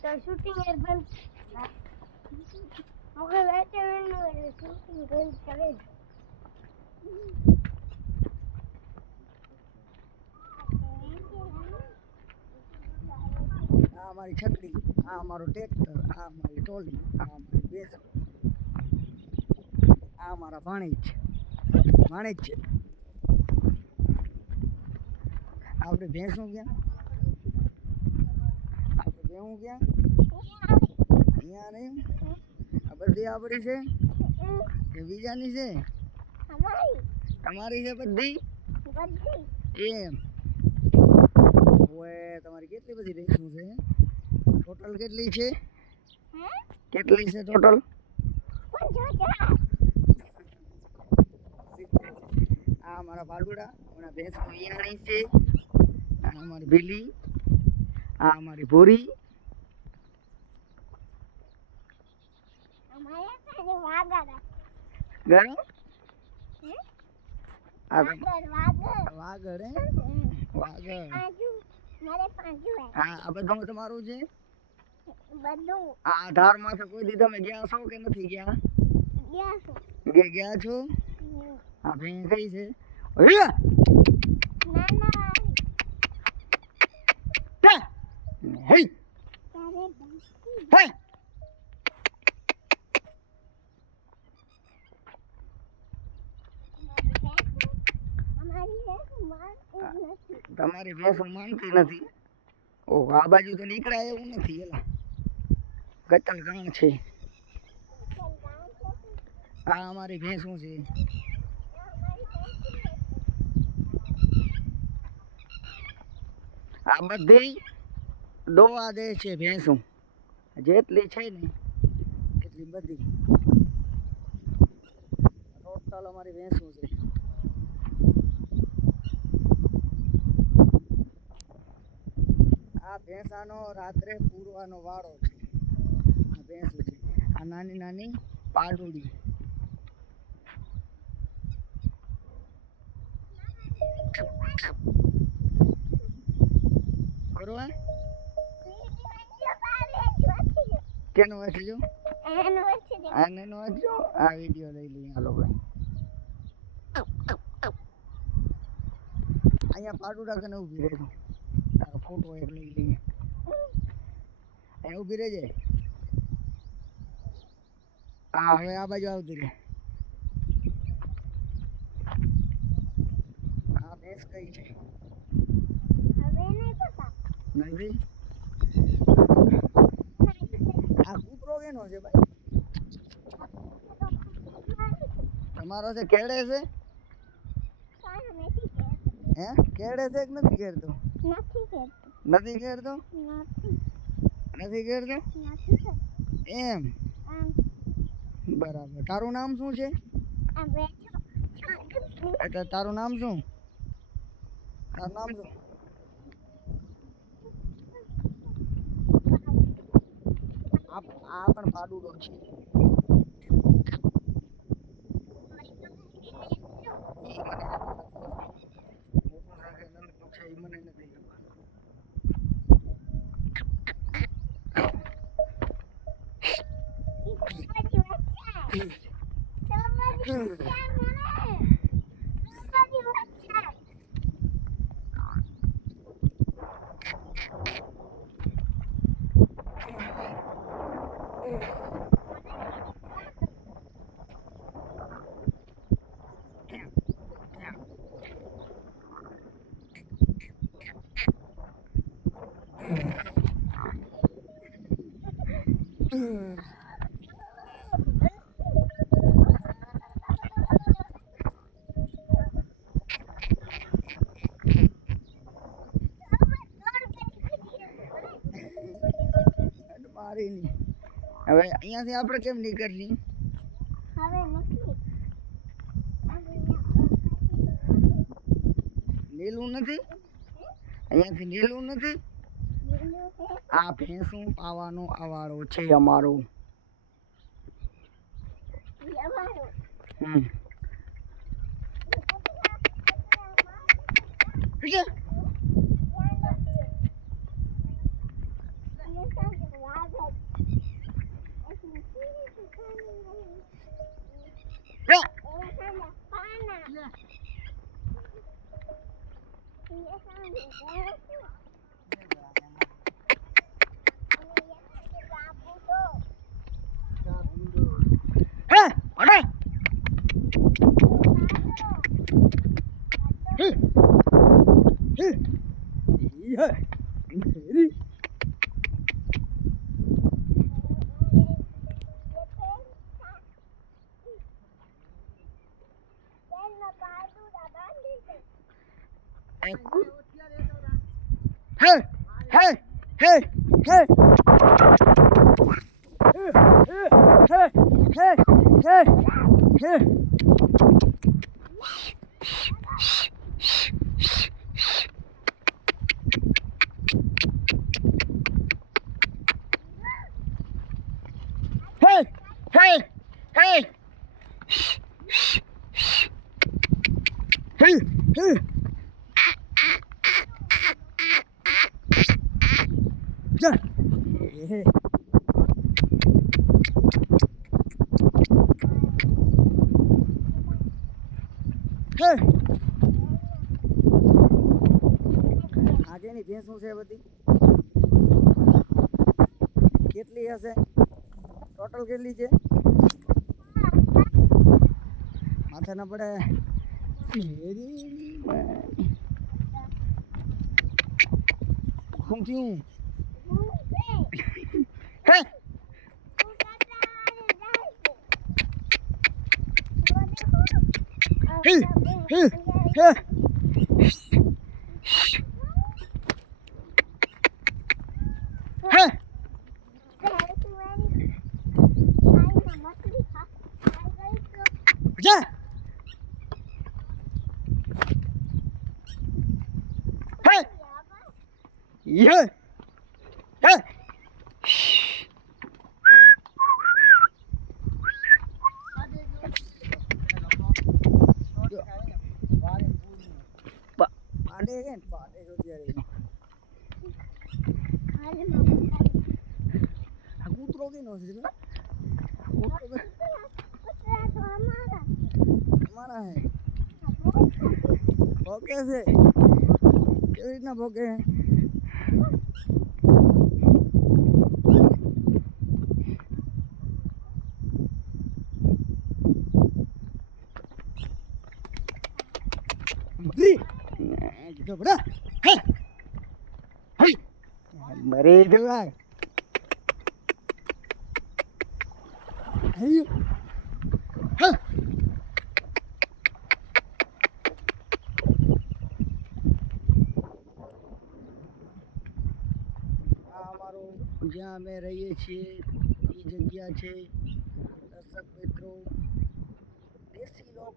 તો shooting air બંધ okay વેચવાનું શૂટિંગ બંધ કરે આ અમારી છત્રી, આ અમારું ટ્રેક્ટર, આ અમારી ટોલી, આ અમારી ભેંસ, આ અમારા ભાણેજ છે. આપણે ભેંસું ક્યાં? આપણે ભેહું ક્યાં? અહીંયા નહીં. આ બધી આપણી છે કે બીજાની છે? તમારી છે બધી? એમ. ઓએ તમારી કેટલી બધી ભેંસું છે? ટોટલ કેટલી છે? કેટલી છે ટોટલ? આ અમારા ભાડુડા, હમણાં ભેંસ વિયાણી છે. આ અમારી ભીલી, આ અમારી ભૂરી. ગરો? વાગડ હે? વાગડ. હા, આ બધું તમારું છે? આ ધારમાં કોઈ દી તમે ગયા છો કે નથી ગયા? ગયા છો? આ ભેં કઈ છે? તમારી ભેંસો માનતી નથી. ઓહ, આ બાજુ તો નીકળાય એવું નથી. એલા ગતલ ગામ છે. આ અમારી ભેંસો છે. આ બધી દોવા દે છે ભેંસો, જેટલી છે ને એટલી બધી ટોટલ અમારી ભેંસો છે. આ ભેંસાનો રાત્રે પૂરવાનો વાળો છે. આ ભેંસો છે. આ નાની નાની પાડોડી. બરોબર. કેનો વાંચી જો? એનો વાંચજો. આ વિડીયો લઈ લઈએ. હાલો ભાઈ, અહીંયા પાડુડા કને ઊભી રહેજો. તારો ફોટો એક લઈ લઈએ. અહીંયા ઊભી રહેજે. હા, હવે આ બાજુ આવતી રહે. આ ભેંસ કઈ છે? નથી. આ કૂતરો કેનો છે ભાઈ? તમારો છે? કેળે છે? હે, કેળે છે કે નથી કેળતો? નથી કેળતો? નથી કેળતો? એમ. બરાબર. તારું નામ શું છે? એટલે તારું નામ શું? તારું નામ શું? આ પણ પાડુડો છે. મને નથી મારી નહીં. હવે અહીંયાથી આપણે કેમ નીકળવી? લીલું નથી? અહીંયાથી લીલું નથી? આ ભેંસું પાવાનો આવાળો છે અમારો. હે અરે હે હે યે મેરી Hey! Hey! Hey! Hey! Hey! Hey! Hey! Hey! Hey! Hey! Hey! Hey! Hey! Ja. Hey. Hey. આગેની ભેંસ શું છે બધી કેટલી હશે ટોટલ કેટલી છે માથે ના પડે શું થયું હે હે હે હે જા હે યે હે પાડે કે પાડે જો ત્યારે આ કૂતરો કે નો છે કૂતરો हमारा है भोगे से केवी રીતના ભોગે મરી જો બડા હે હે મરી જોવા હે હે જ્યાં અમે રહીએ છીએ એ જગ્યા છે દર્શક મિત્રો દેશી લોક